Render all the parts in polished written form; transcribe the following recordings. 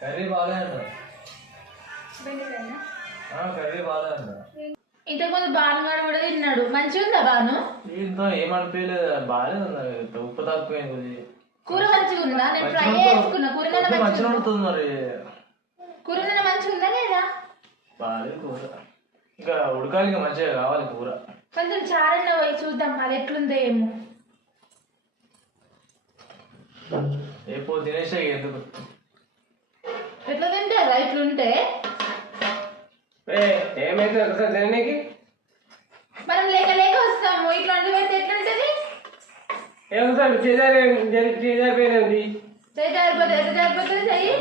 Curry బాగాలేదంట. Curry బాగాలేదంట. ఇంతకుముందు బాను కూడా తిన్నాడు. మంచిగా ఉందా బాను? ఇంత ఏమనిపించలేదు, బాగాలేదు. ఉప్పు తక్కువైంది. కూర మంచిగా ఉందా? నేను ఫ్రై చేసుకున్నా. కూర మంచిగా ఉంటుంది మరి. కూర మంచిగా ఉందా లేదా? బాగాలేదు కూర. ఇంకా ఉడకాలి, ఇంకా మంచిగా కావాలి కూర. కొంచెం చారన్న పోయి చూద్దాం అది ఎట్లుందో ఏమో. రేపు తినేసే ఎందుకు ఎట్లా తింటారా ఇట్లుంటే? ఏమైతే ఒకసారి తిననీకి మనం లేక లేక వస్తాము. ఇట్లా వండి పెడితే ఎట్లుంటది? ఏమవుతాడు చేజారిపోయినది. చెయ్యి జారిపోతుంది. ఎట్లా జారిపోతుంది చెయ్యి?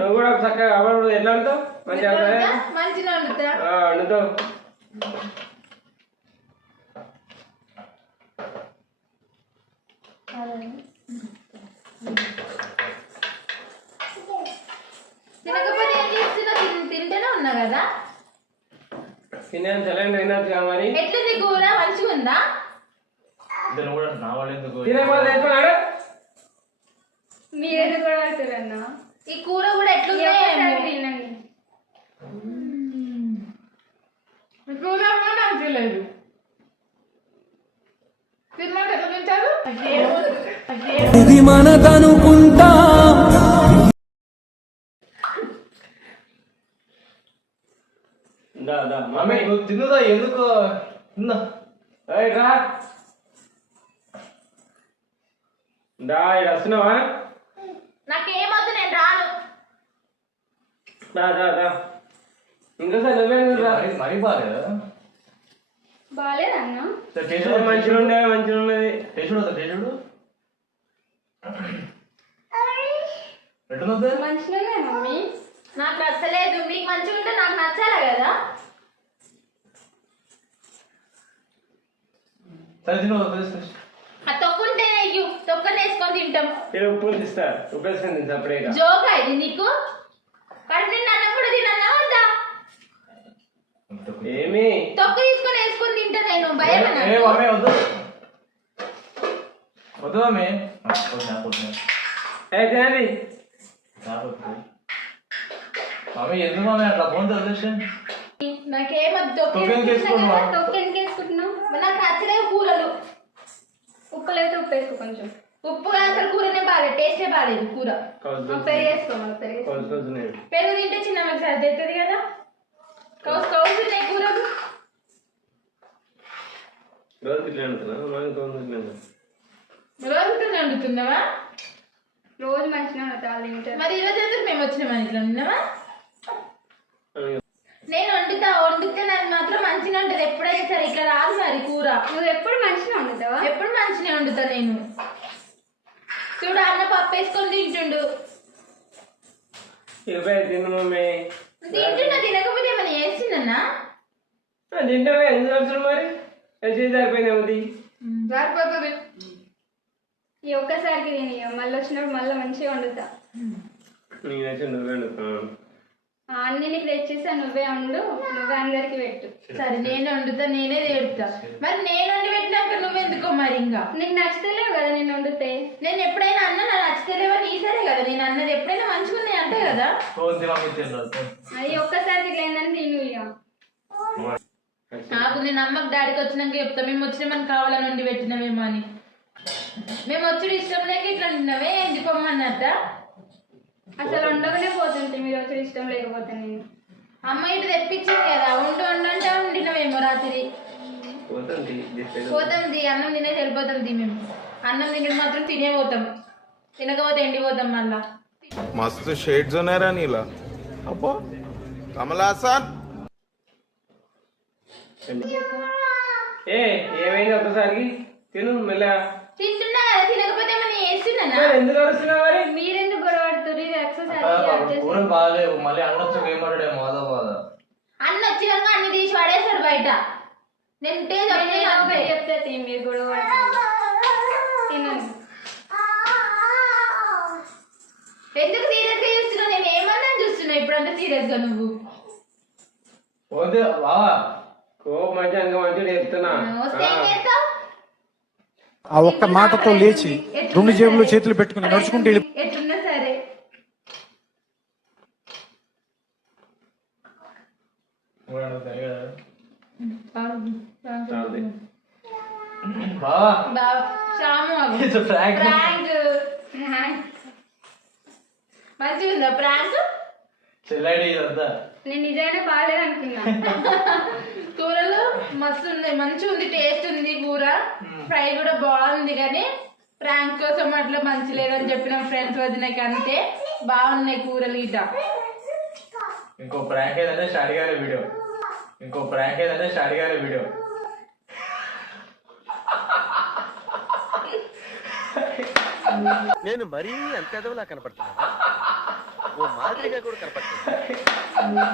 నువ్వు కూడా చక్కగా అవ్వడు. ఎట్లా అంటావు? మంచిగా మంచిగా వండుతా. వండుతావు. తినకపోతే ఏం చేస్తున్నా? తింటేనే ఉన్నా కదా. తిన్నాను తెలండి తినచ్చు కావాలి. ఎట్లుంది కూర? మంచిగా ఉందా? తినకపోతే ఎత్తున్నాడు. మీరేది కూడా పడుతున్నా. ఈ కూర కూడా ఎట్లుంది? తినండి. కూర కూడా మంచిగా లేదు. తిన్నాక ఎట్లా తింటారు? ఇది మనదనుకుంటా. మమ్మీ నువ్వు తిన్నదా? ఎందుకు తిన్నా? రా దా ఇక్కడ వస్తున్నావా? నాకేమవుతుంది, నేను రాను. దా దా దా ఇంకోసారి నువ్వే మరీ బాగాలేదు. బాగాలేదన్నా. మంచిగా ఉండే మంచిగా ఉన్నది. టేస్టుడు ఎట్లుంది? మంచిగానే మమ్మీ. నాకు నచ్చలేదు. మీకు మంచిగా ఉంటే నాకు నచ్చాలా కదా? సరే తిను. ఆ తొక్కుంటేనే ఇయ్యు. తొక్కని వేసుకొని తింటాం. ఉప్పు తీస్తా. ఉప్పు వేసుకొని తింటా అప్పుడే. జోకా ఇది నీకు? కడుపు నిండా అన్నం కూడా తినన్నా ఉందా? ఏమి తొక్కు తీసుకొని వేసుకొని తింటా నేను. భయం వద్దు వద్దు మమ్మీ. తినండి. మమ్మీ ఎందుకు మమ్మీ అట్లా ఫోన్ వదిలేసి? నాకేమద్దు. తొక్కెందుకు వేసుకుంటున్నావు? నాకు నచ్చలేదు కూరలు. ఉప్పు లేకపోతే ఉప్పు వేసుకో కొంచెం. ఉప్పు అసలు కూరనే బాగాలేదు. టేస్టే బాగాలేదు కూర. పెరుగు వేసుకో. పెరుగు తింటే చిన్న మనకి సర్ది అవుతుంది కదా. కౌసు ఉన్నాయి కూరలు. రోజు ఇట్లా వండుతున్నా. రోజు వండుతున్నావా? రోజు మంచిగా చాలా తింటారు. మరి ఈరోజు ఎందుకు మేము వచ్చినామని ఇట్లా ఉన్నావా? నేను వండితే నాకు మాత్రం మంచిగా ఉంటుంది. ఎప్పుడైనా సరే ఇట్లా రాదు మరి కూర. నువ్వు ఎప్పుడు మంచిగా వండుతావా? ఎప్పుడు మంచిగా వండుతా నేను. చూడు అన్న పప్పు వేసుకొని తింటుండు. తిను మమ్మీ. తింటున్నా. తినకపోతే ఏమన్నా వేసిందన్నా? తింటావా? ఎందుకు వస్తుంది మరి? సరిపోయింది. సరిపోతుంది. ఈ ఒక్కసారికి తిని మళ్ళీ వచ్చినప్పుడు మళ్ళీ మంచిగా వండుతా. అన్ని నీకు తెచ్చేసా. నువ్వే వండు. నువ్వే అందరికి పెట్టు. సరే నేను వండుతా. నేనే తేడుతా. మరి నేను వండి పెట్టినాక నువ్వెందుకో మరి? ఇంకా నీకు నచ్చుతలేవు కదా నేను వండితే. నేను ఎప్పుడైనా అన్నా నా నచ్చుతలేవని ఈసారే కదా నేను అన్నది. ఎప్పుడైనా మంచిగా ఉన్నాయి అంటే కదా. అది ఒక్కసారికి ఇట్లా ఏందని తిను ఇక. నాకు నేను అమ్మకి డాడీకి వచ్చినాక చెప్తా. మేము వచ్చినా మనకు కావాలని వండి పెట్టినామేమో అని. మేము వచ్చి ఇష్టం లేక ఇట్లా తిన్నావే ఏంది పొమ్మన్నట్ట. అసలు వండగానే పోతుంటే మీరు వచ్చి ఇష్టం లేకపోతే నేను. అమ్మ ఇటు తెప్పించింది కదా. వండంటే వండినామేమో రాత్రి. పోతాం ది. అన్నం తినే వెళ్ళిపోతాం ది. మేము అన్నం తినడం మాత్రం తినే పోతాం. తినకపోతే ఎండిపోతాం మళ్ళా. मस्त शेड्स ఉన్నాయరా నీలా. అబ్బో కమలాసన్. ఏమైంది ఒక్కసారికి? తిను మెల్లగా. తింటున్నా కదా. తినకపోతే ఏమన్నా వేస్తున్నా? ఎందుకు వస్తున్నావు మరి? మీరెందుకు గొడవడుతున్నారు? ఇది ఎక్సర్సైజ్. కూర బాగాలేవు. మళ్ళీ అన్న వచ్చాక ఏమంటాడేమో అదో బాధ. అన్న వచ్చినాక అన్ని తీసి పడేస్తాడు బయట. నేను చెప్తే మీరు గొడవ తినండి. ఎందుకు సీరియస్ గా చూస్తున్నావు? నేను ఏమన్నా చూస్తున్నా ఇప్పుడంతా సీరియస్ గా నువ్వు. పోతే బావా కోపం మంచిగా మంచిగా చెప్తున్నా. వస్తే ఏం చేస్తావు? ఆ ఒక్క మాటతో లేచి రెండు జేబులు చేతులు పెట్టుకుని నడుచుకుంటూ ఎట్లున్నా సరే బావా Shyam It's a prank. Prank మంచిగా ఉందా ప్రాంక్? చెల్లడి ఇదంతా నేను నిజంగానే బాగాలేదు అనుకున్నా. కూరలు మస్తు ఉంది, మంచిగా ఉంది, టేస్ట్ ఉంది కూర. ఫ్రై కూడా బాగుంది, కానీ ప్రాంక్ కోసం అట్లా మంచి లేదని చెప్పిన ఫ్రెండ్స్ వదినకి అంతే. బాగున్నాయి కూరలు ఇట. ఇంకో ప్రాంక్ ఏదంటే స్టార్ట్ గారి వీడియో. నేను మరీ అంత ఎదవలా కనపడుతున్నా ఓ మాదిరిగా కూడా కనపడుతున్నా